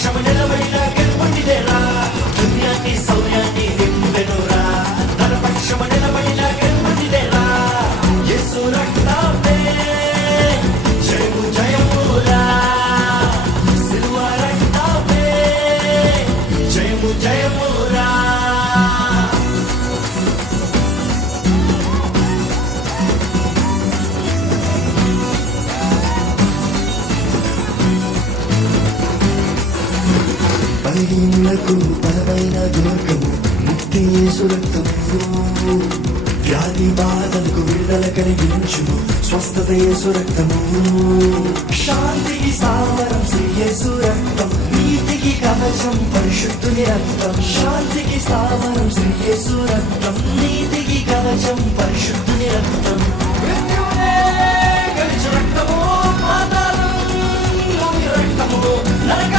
పక్షము నిలబడిన గెలుపొందిదేరా పుణ్యాన్ని సౌర్యాన్ని నింపెనురా తన పక్షము నిలబడిన గెలుపొందిదేరా యేసు రక్తమే జయము జయమురా సిలువ రక్తమే జయము జయమురా బలహీనులకు బలమైన దుర్గము ముక్తి యేసు రక్తము వ్యాధి బాధలకు విడుదల కలిగించును స్వస్థత యేసు రక్తము శాంతికి సావరం శ్రీ యేసు రక్తం నీతికి కవచం పరిశుద్ధుని రక్తం శాంతికి సావరం శ్రీ యేసు రక్తం నీతికి కవచం పరిశుద్ధుని రక్తం మృత్యువే గెలిచు రక్తము పాతాళం రక్తము నరక